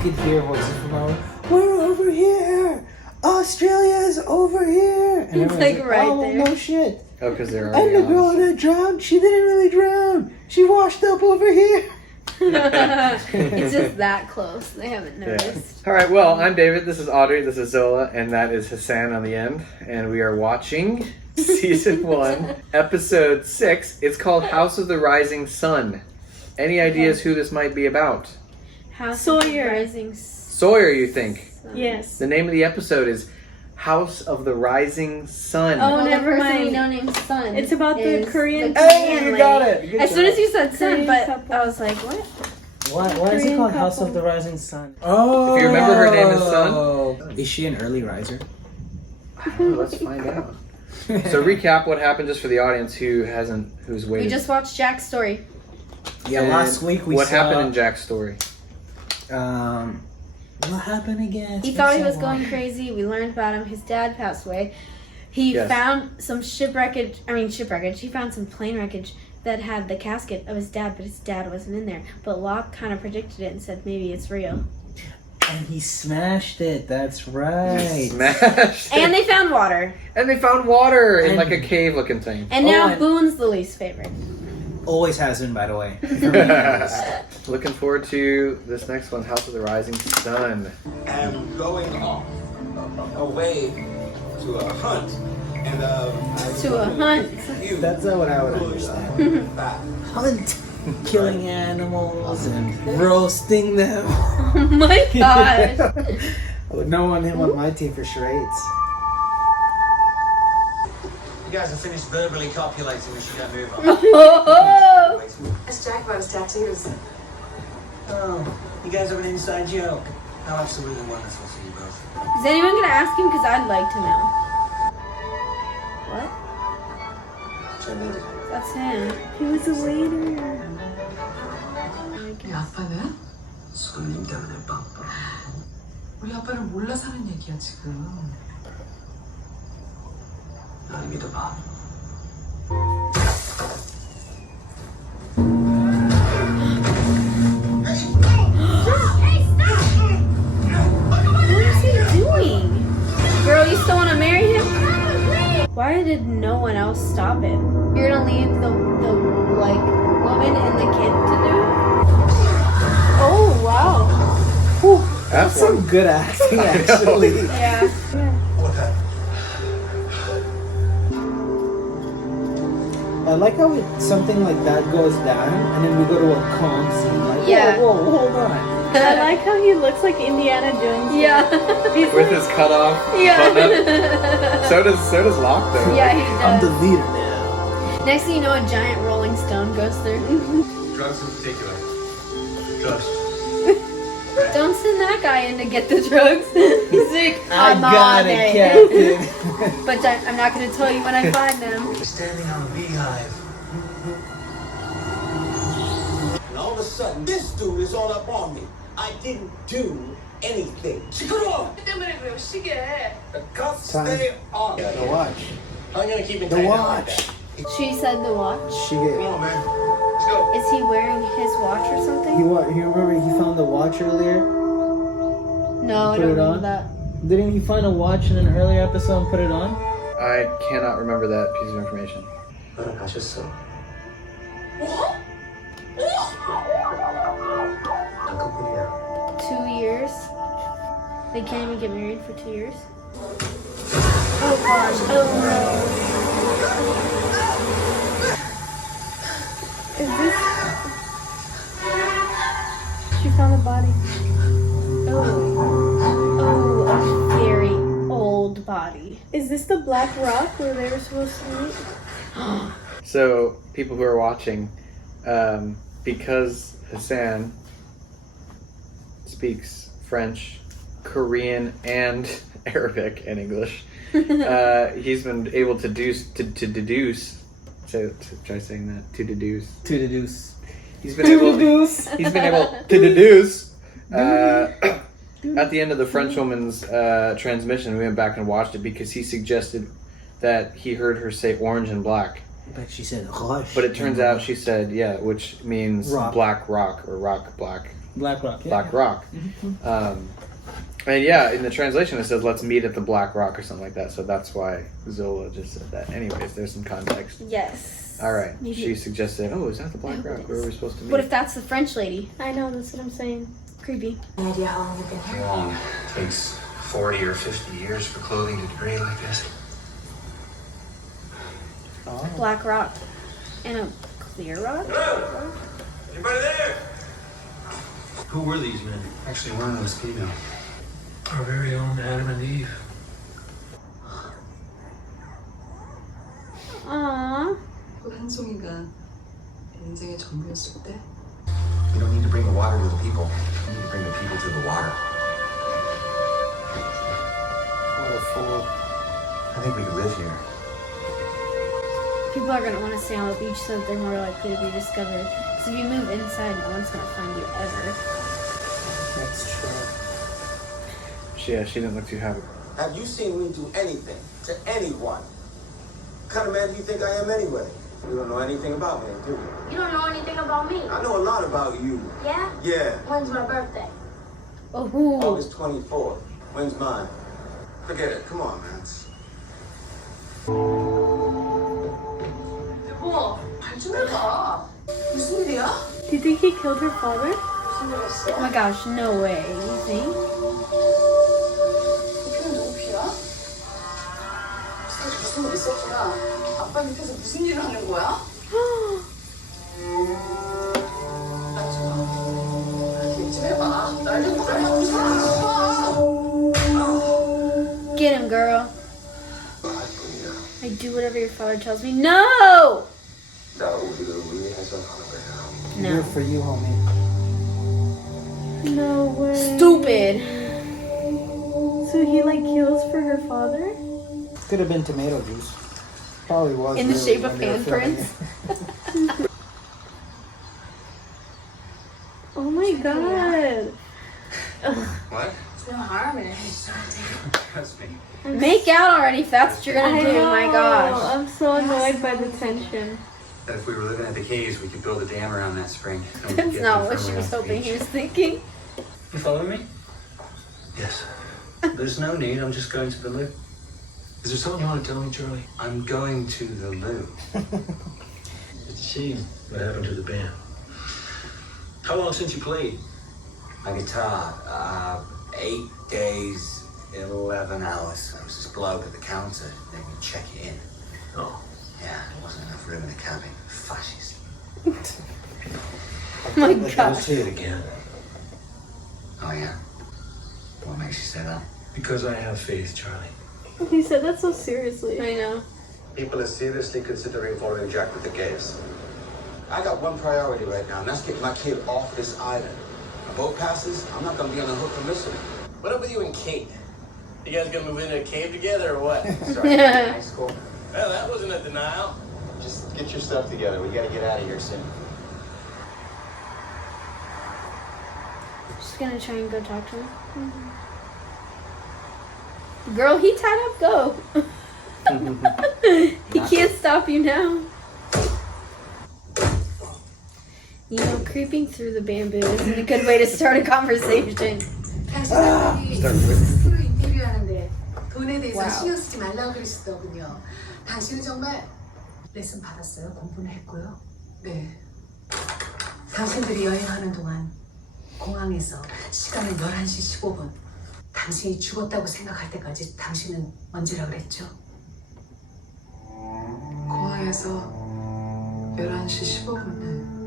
could hear voices from over. We're over here. Australia's over here. And It's like right oh, there. No shit. Oh, because they're And the girl that drowned, she didn't really drown. She washed up over here. It's just that close. They haven't noticed. All right, well, I'm David. This is Audrey. This is Zola. And that is Hassan on the end. And we are watching Season 1, Episode 6. It's called House of the Rising Sun. Any ideas who this might be about? House Sawyer. of Rising Sawyer, you think? Sun. Yes. The name of the episode is House of the Rising Sun. Oh, Well, never the person mind. we know named Sun. It's about the is Korean- Hey, you lady. got it. Good As job. soon as you said Sun, Korean but couple. I was like, what? Why is it Korean called House couple. of the Rising Sun? Oh. If you remember, her name is Sun. Is she an early riser? Let's find out. So recap what happened just for the audience who's waiting. We just watched Jack's story. Yeah, last week we What saw... happened in Jack's story? What happened again? It's He been thought he so was long. going crazy. We learned about him. His dad passed away. He Yes. found some shipwreckage. He found some plane wreckage that had the casket of his dad, but his dad wasn't in there. But Locke kind of predicted it and said maybe it's real. And he smashed it. That's right. Smashed. And they found water. And they found water in And- like a cave looking thing. And Oh, now and- Boone's the least favorite. Always has been, by the way. Looking forward to this next one, House of the Rising Sun. am going off away to a hunt, and To a hunt. That's not what I would understand. Hunt. Killing animals and roasting them. Oh my gosh. I would not want him on my team for charades. You guys have finished verbally copulating. We should get moving on. Oh, Ask Jack about his tattoos. Oh, you guys have an inside joke. How absolutely wonderful for you both. is anyone going to ask him? Because I'd like to know. What? That's him. He was a waiter. 우리 아빠는? 손님 때문에 바빠. 우리 아빠는 몰라 사는 얘기야 지금. 날 믿어봐. What is he doing? Girl, you still want to marry him? Why did no one else stop him? You're gonna leave the like woman and the kid to do it? Oh, wow. That's some good acting, actually. Yeah. What that? I like how something like that goes down, and then we go to a calm scene. Like, Yeah. whoa, hold on. I like how he looks like Indiana Jones. Yeah. He's With like, his cutoff. Yeah. button-up. So does Locke though. Yeah, he I'm does. the leader now. Next thing you know, a giant rolling stone goes through. Drugs in particular. Drugs. Don't send that guy in to get the drugs. He's like, I I'm got on it, it. Captain. But I'm not going to tell you when I find them. Standing on a beehive. And all of a sudden, this dude is all up on me. I didn't do anything. 시끄러워! 때문에 그래요 시계. The cuffs stay on. The watch. I'm gonna keep it The tight like watch. that. She said the watch. She Come get. on, man. Let's go. Is he wearing his watch or something? He remember he found the watch earlier? No, I Put don't it remember on? that. Didn't he find a watch in an earlier episode and put it on? I cannot remember that piece of information. 너랑 가셨어. 나 그뿐이야. 2 years? They can't even get married for 2 years? Oh gosh, oh is this? She found the body. no. Oh, a very old body. Is this the Black Rock where they were supposed to meet? So people who are watching, because Hassan speaks French, Korean, and Arabic and English, he's been able to deduce. Try saying that. To deduce. To deduce. He's been able. He's been able to deduce. At the end of the French woman's transmission, we went back and watched it because he suggested that he heard her say orange and black. But she said rush. But it turns out she said, yeah, which means Rock. black rock or rock black. Black Rock. Yeah. Black Rock. And yeah, in the translation it says let's meet at the Black Rock or something like that. So that's why Zola just said that. Anyways, there's some context. Yes. All right. Maybe. She suggested, oh, is that the Black Rock? Where are we supposed to meet? What if that's the French lady? I know, that's what I'm saying. Creepy. Any idea how long you've been here? Long. Takes 40 or 50 years for clothing to degrade like this. Oh. Black rock. And a clear rock? Hello? Anybody there? Who were these men? Actually, one of them was female. Our very own Adam and Eve. Aww. 한 송이가 인생의 전부였을 때 You don't need to bring the water to the people. You need to bring the people to the water. What a fool. I think we could live here. People are going to want to stay on the beach so that they're more likely to be discovered. Because if you move inside, no one's going to find you ever. That's true. She didn't look too happy. Have you seen me do anything to anyone? What kind of man do you think I am anyway? You don't know anything about me, do you? You don't know anything about me. I know a lot about you. Yeah? Yeah. When's my birthday? Oh. August 24th. When's mine? Forget it. Come on, man. 여보 발 좀 해봐 무슨 일이야? Do you think he killed her father? 무슨 일 했어? Oh my gosh, no way. You think? 피는 누구 피야? 글쎄 무슨 일 있었구나 아빠 밑에서 무슨 일을 하는 거야? 얘기 좀 해봐 날 좀 빨리 살았어 Get him, girl. I do whatever your father tells me. No! Here No. for you, homie. No way. Stupid. So he like kills for her father? Could have been tomato juice. Probably was. In the really shape of when they were filming handprints? it. Oh my god. What? there's no harm in it Trust me. Make out already if that's what you're going to do. My gosh. I'm so annoyed by the tension. That if we were living at the caves, we could build a dam around that spring. and we could That's get not them what she firmly was off the hoping he beach. was thinking. You follow me? Yes. There's no need, I'm just going to the loo. Is there something you want to tell me, Charlie? I'm going to the loo. It's a shame what happened to the band. How long since you played? My guitar, 8 days, 11 hours. I was this bloke at the counter. They would check it in. Oh. Yeah, there wasn't enough room in the cabin. Fascist. My Let's gosh. say it again. Oh, yeah? What makes you say that? Because I have faith, Charlie. He said that so seriously. I know. People are seriously considering following Jack with the caves. I got one priority right now, and that's getting my kid off this island. A boat passes, I'm not gonna be on the hook for missing it. What up with you and Kate? You guys gonna move into a cave together or what? Sorry, high school. Well, that wasn't a denial. Just get your stuff together. We gotta get out of here soon. She's going to try and go talk to him. Girl, he tied up. Go. He can't stop you now. You know, creeping through the bamboo isn't a good way to start a conversation. 당신들이 스스로 인터뷰하는데 돈에 대해서 와우. 신경 쓰지 말라고 그러시더군요. 당신은 정말 레슨 받았어요? 공부는 했고요? 네. 당신들이 여행하는 동안 공항에서 시간은 11시 15분. 당신이 죽었다고 생각할 때까지 당신은 언제라 그랬죠? 공항에서 11시 15분은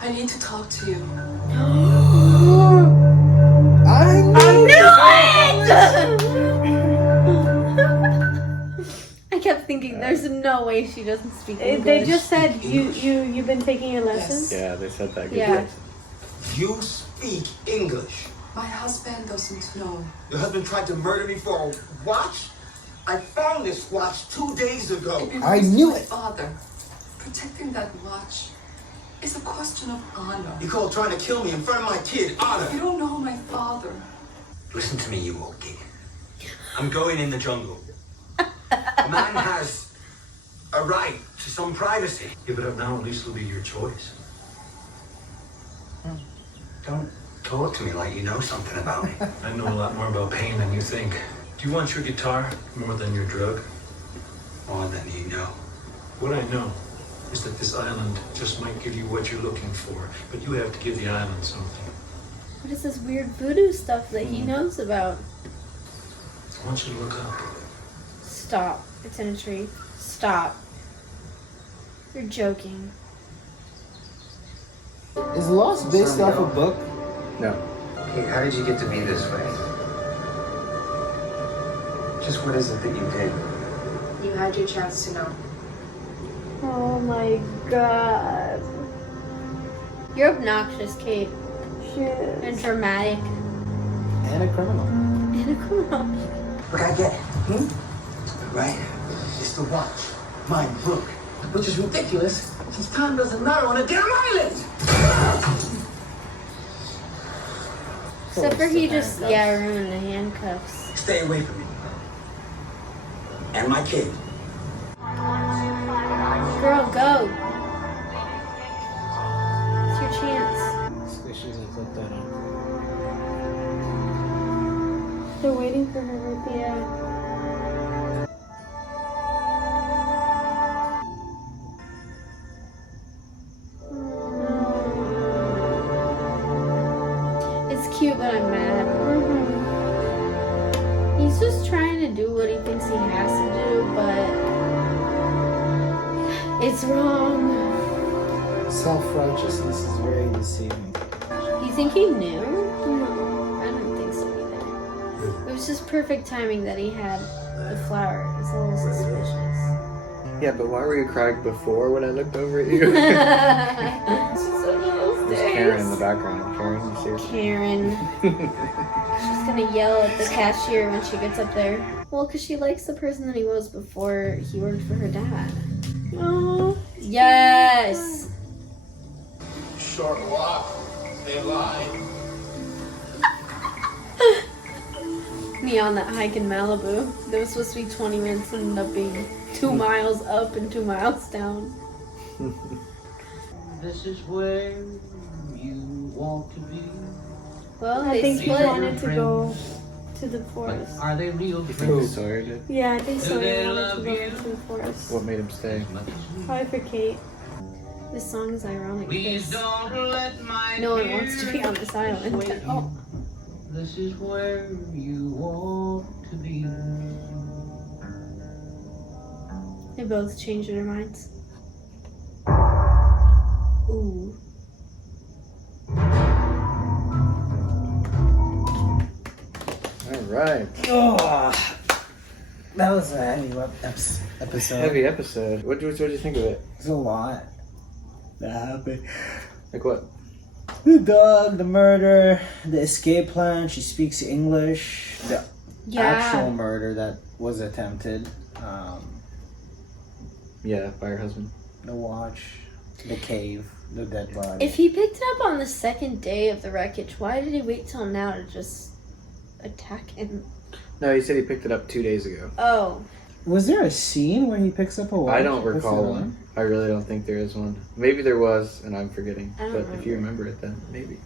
I need to talk to you. I knew I kept thinking, there's no way she doesn't speak English. They just said you've been taking your lessons. Yeah, they said that. Good Yeah. job. You speak English. My husband doesn't know. Your husband tried to murder me for a watch? I found this watch 2 days ago. It I belongs to knew my it. Father. Protecting that watch is a question of honor. You call trying to kill me in front of my kid honor. You don't know my father. Listen to me, you old git. I'm going in the jungle. A man has a right to some privacy. Give it up now, at least it'll be your choice. Don't talk to me like you know something about me. I know a lot more about pain than you think. Do you want your guitar more than your drug? More than you know. What I know is that this island just might give you what you're looking for, but you have to give the island something. What is this weird voodoo stuff that he knows about? I want you to look up. Stop. It's in a tree. Stop. You're joking. Is Lost based off a book? No. Kate, how did you get to be this way? Just what is it that you did? You had your chance to know. Oh my god. You're obnoxious, Kate. Shit. And dramatic. And a criminal. And a criminal. Look, I get it. Right? It's the watch. My book. Which is ridiculous, since time doesn't matter on a damn island! Except for he just, ruined the handcuffs. Stay away from me. And my kid. Girl, go. It's your chance. She's gonna click that on. They're waiting for her right there. Yeah. It's cute, but I'm mad. He's just trying to do what he thinks he has to do, but it's wrong. Self-righteousness is very deceiving. You think he knew? No, I don't think so either. It was just perfect timing that he had the flower. It's a little suspicious. Yeah, but why were you crying before when I looked over at you? There's Karen in the background. Karen, you see her? Karen. She's gonna yell at the cashier when she gets up there. Well, because she likes the person that he was before he worked for her dad. Oh. Yes! Short walk. They lied. Me on that hike in Malibu. That was supposed to be 20 minutes and ended up being 2 miles up and 2 miles down. This is where you want to be. Well, I they think he split. wanted to go to the But forest. are they real You think friends? Sawyer did? Yeah, I think so. Do they He wanted to love go you? into the forest. What made him stay? Probably for Kate. This song is ironic Please because don't let my no one wants to be on this island Wait, at all. This is where you want to be. They both changed their minds. Ooh. Alright. Oh, that was a heavy episode. Heavy episode. What did you think of it? There's a lot that happened. Like what? The dog, the murder, the escape plan. She speaks English. The actual murder that was attempted. Yeah, by her husband. The watch, the cave, the dead body. If he picked it up on the second day of the wreckage, why did he wait till now to just attack him? No, he said he picked it up 2 days ago. Oh. Was there a scene where he picks up a watch? I don't and puts recall it on? one. I really don't think there is one. Maybe there was, and I'm forgetting. I don't But if you remember it, then maybe.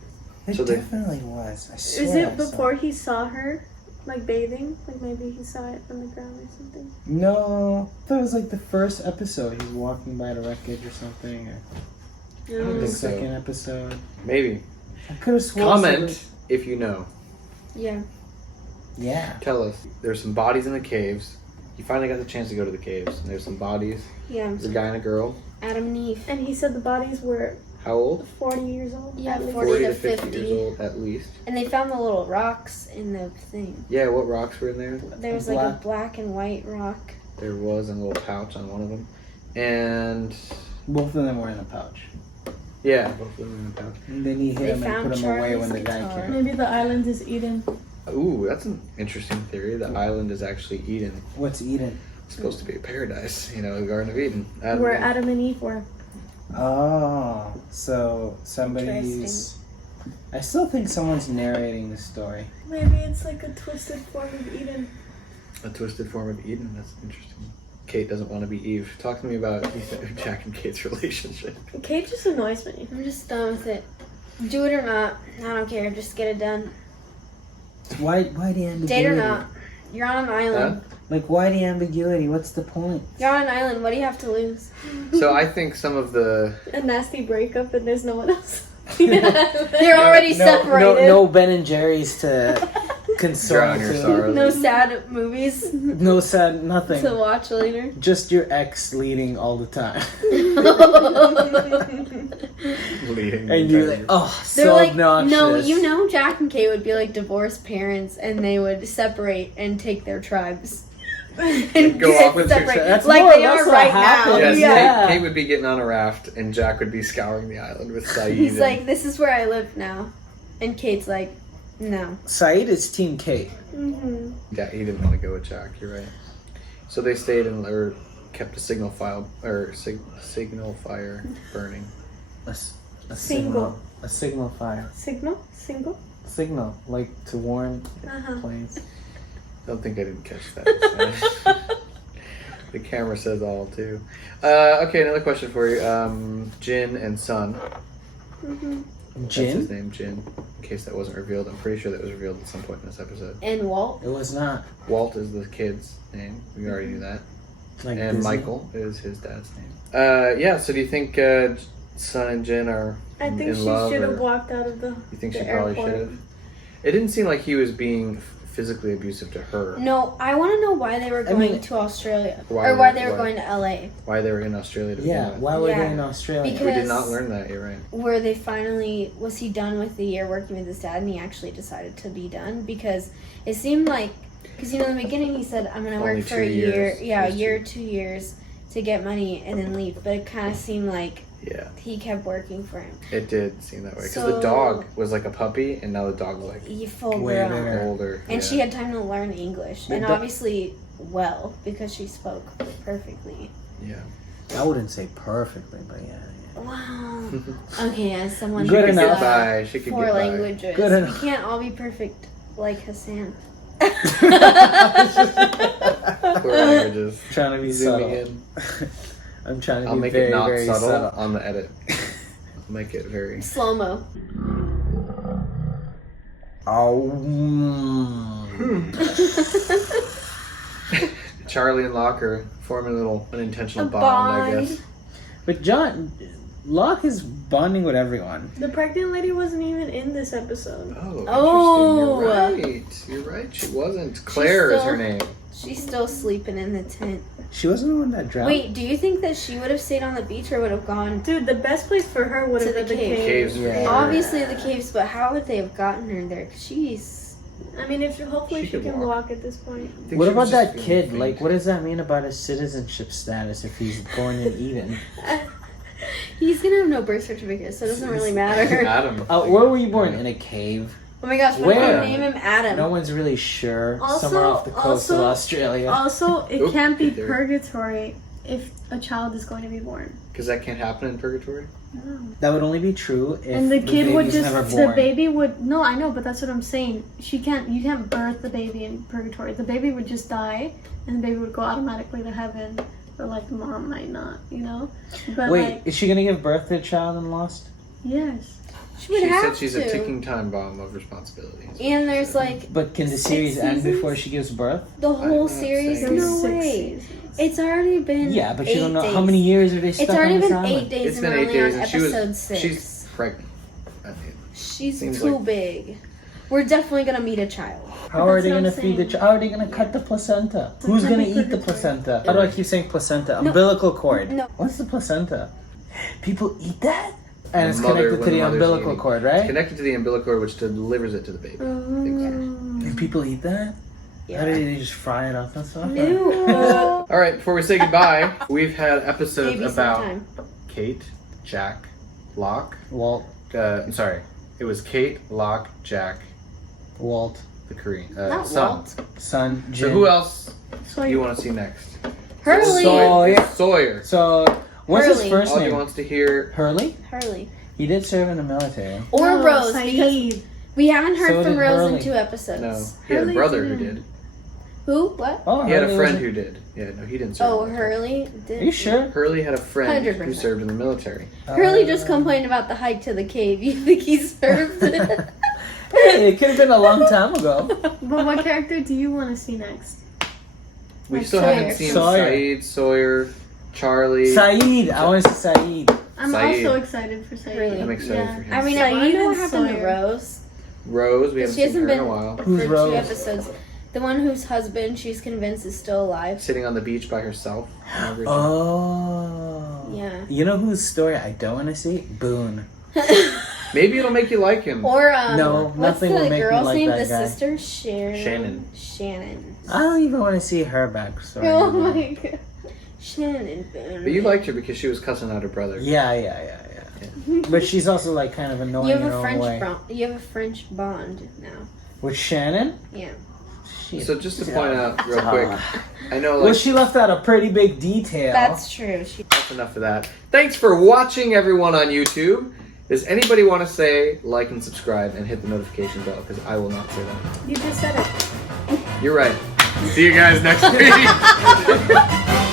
It So they- definitely was. I swear Is I it saw before he saw her, like bathing? Like maybe he saw it on the ground or something? No, that was like the first episode. He's walking by the wreckage or something. Or don't the think so. second episode. Maybe. I could have sworn. Comment if you know. Yeah. Yeah. Tell us. There's some bodies in the caves. You finally got the chance to go to the caves. And there's some bodies. Yeah. There's a guy and a girl. Adam and Eve. And he said the bodies were How old? 40 years old. Yeah, at least. 40 to 50 50. years old at least. And they found the little rocks in the thing. Yeah, what rocks were in there? There was like a black and white rock. There was a little pouch on one of them. And Both of them were in a pouch. yeah, both of them were in a pouch. And then he hit They him and found put him away when the Charlie's guy guitar. came. Maybe the island is Eden. Ooh, that's an interesting theory. The island is actually Eden. What's Eden? It's supposed to be a paradise, you know, the Garden of Eden. Where Adam and Eve were. Oh, so somebody's. I still think someone's narrating the story. Maybe it's like a twisted form of Eden. A twisted form of Eden. That's interesting. Kate doesn't want to be Eve. Talk to me about Jack and Kate's relationship. Kate just annoys me. I'm just done with it. Do it or not. I don't care. Just get it done. Why the ambiguity? Date or not. You're on an island. Like, why the ambiguity? What's the point? You're on an island. What do you have to lose? So I think some of the A nasty breakup and there's no one else. They're already separated. No Ben and Jerry's to console drown your to. sorrows. No sad movies No sad, nothing. to watch later. Just your ex leading all the time. leading. And you're like, oh, They're so like, obnoxious. no, you know, Jack and Kate would be like divorced parents, and they would separate and take their tribes. And Go off with their separate, That's like more or they less are what right now. happened. Yes, Yeah. Kate would be getting on a raft, and Jack would be scouring the island with Saeed. He's and- like, this is where I live now, and Kate's like, no. Saeed is Team Kate. Mm-hmm. yeah, he didn't want to go with Jack. You're right. So they stayed and or kept a signal file or signal fire burning. A Single. signal. A signal fire. Single? Signal, like to warn Uh-huh. planes. Don't think I didn't catch that. The camera says all too. Okay, another question for you. Jin and Sun. Mm-hmm. That's his Jin? name, Jin. In case that wasn't revealed, I'm pretty sure that was revealed at some point in this episode. And Walt. It was not. Walt is the kid's name. We already knew that. Like And Disney. Michael is his dad's name. Yeah. So do you think Sun and Jin are I think in she love? should have or walked out of the. you think the she probably airport. should have? It didn't seem like he was being physically abusive to her. No, I want to know why they were going mean- to Australia. Why or why were- they were why- going to LA. Why they were in Australia to begin Yeah, with. why were Yeah. they in Australia? Because- We did not learn that. You're right. Where they finally, was he done with the year working with his dad, and he actually decided to be done? Because it seemed like, because in the beginning he said, I'm going to Only work for 2 a year, years. yeah, a Just year, 2. 2 years to get money and then leave. But it kind of seemed like Yeah, he kept working for him. it did seem that way. Because So- the dog was like a puppy, and now the dog's like He full Way grown. bigger. older. And yeah. she had time to learn English. And But- obviously well, because she spoke perfectly. Yeah. I wouldn't say perfectly, but yeah. Wow. Okay, as someone Good who's, She could enough. get by. She could four get by. languages, Good we enough. can't all be perfect like Hassan. Four languages. Trying to be Zooming subtle. in. I'm trying to I'll be make very, it not very subtle on the edit. I'll make it very. Slow mo. Oh. Charlie and Locker forming a little unintentional A bond, I bond. guess. But Locke is bonding with everyone. The pregnant lady wasn't even in this episode. Oh, interesting. You're right. She wasn't. Claire is her still- name. She's still sleeping in the tent. She wasn't the one that drowned. Wait, do you think that she would have stayed on the beach or would have gone? Dude, the best place for her would To have the been the cave. cave. Caves. for Yeah. sure. Obviously the caves, but how would they have gotten her there? 'Cause she's... I mean, if hopefully She she could can walk. walk at this point. I think What she about was just that feeling kid? faint. Like, what does that mean about his citizenship status if he's born in Eden? He's gonna have no birth certificate, so it doesn't really matter. Adam. Where were you born? In a cave? Oh my gosh, what if Where? we name him Adam? No one's really sure. Also- Somewhere off the coast of also- Australia. Also, it Oop, can't be there. purgatory if a child is going to be born. Because that can't happen in purgatory. That would only be true if And the kid would baby's just never the born. baby would no, I know, but that's what I'm saying. You can't birth the baby in purgatory. The baby would just die and the baby would go automatically to heaven. Or like the mom might not, you know? But Wait, like is she gonna give birth to a child in Lost? yes. She would She have said she's to. a ticking time bomb of responsibilities. And there's like But can the 6 series end seasons? before she gives birth? the I'm whole not series. saying- No 6 way. seasons. It's already been. Yeah, but 8 you don't know days. how many years are they stuck It's already on this been island? 8 days It's and been we're 8 only days, on and she was episode 6. she's pregnant. I think. She's seems too like- big. We're definitely gonna meet a child. How are That's they what I'm gonna feed the saying. child? How are they gonna cut the placenta? Who's can't gonna be eat the purgatory. placenta? How do I keep saying placenta? No. Umbilical cord. No. What's the placenta? People eat that? And The it's mother- connected when to the the mother's umbilical eating. cord, It's right? connected to the umbilical cord, which delivers it to the baby. And people eat that? How do they just fry it up and stuff? Ew. All right, before we say goodbye, we've had episodes Maybe about sometime. Kate, Jack, Locke. Walt. I'm sorry, it was Kate, Locke, Jack, Walt. the Korean Not son. Walt. Son. So Jin. who else So do you want to see next? Hurley. Sawyer. So, what's his Hurley. first Audrey name? wants to hear. Hurley? Hurley. He did serve in the military. Or No, Rose, because Saeed. we haven't heard So from did Rose in Hurley. 2 episodes. No, he had a Hurley brother who didn't. did. Who? What? Oh, He had a Hurley friend was who did. Yeah, no, he didn't serve. Oh, in the military. Hurley did. Are you sure? Hurley had a friend who 100%. served in the military. Hurley just complained about the hike to the cave. You think he served? Hey, it could have been a long time ago. But what character do you want to see next? We Like still Sawyer. haven't seen Sawyer. Saeed, Sawyer, Charlie. Saeed. I want to see Saeed. I'm Saeed. also excited for Saeed. Really? I'm excited Yeah. for him. I mean, I want to know what Saeed and happened to Sawyer. Rose. Rose, we haven't She seen hasn't her in been a while. Who's for Rose? 2 episodes. The one whose husband she's convinced is still alive. Sitting on the beach by herself. Oh. Yeah. You know whose story I don't want to see? Boone. Maybe it'll make you like him. Or No, what's nothing the will make me girl's like name? that The guy. sister Shannon. Shannon. I don't even want to see her backstory. Oh my god. Shannon Boone. But you liked her because she was cussing out her brother. Yeah. But she's also like kind of annoying You have in a her own French way. you have a French bond now. With Shannon? Yeah. So just to point out real quick, I know Well, like she left out a pretty big detail. That's true. that's enough of that. Thanks for watching, everyone on YouTube. Does anybody want to say like and subscribe and hit the notification bell? Because I will not say that. You just said it. You're right. See you guys next week.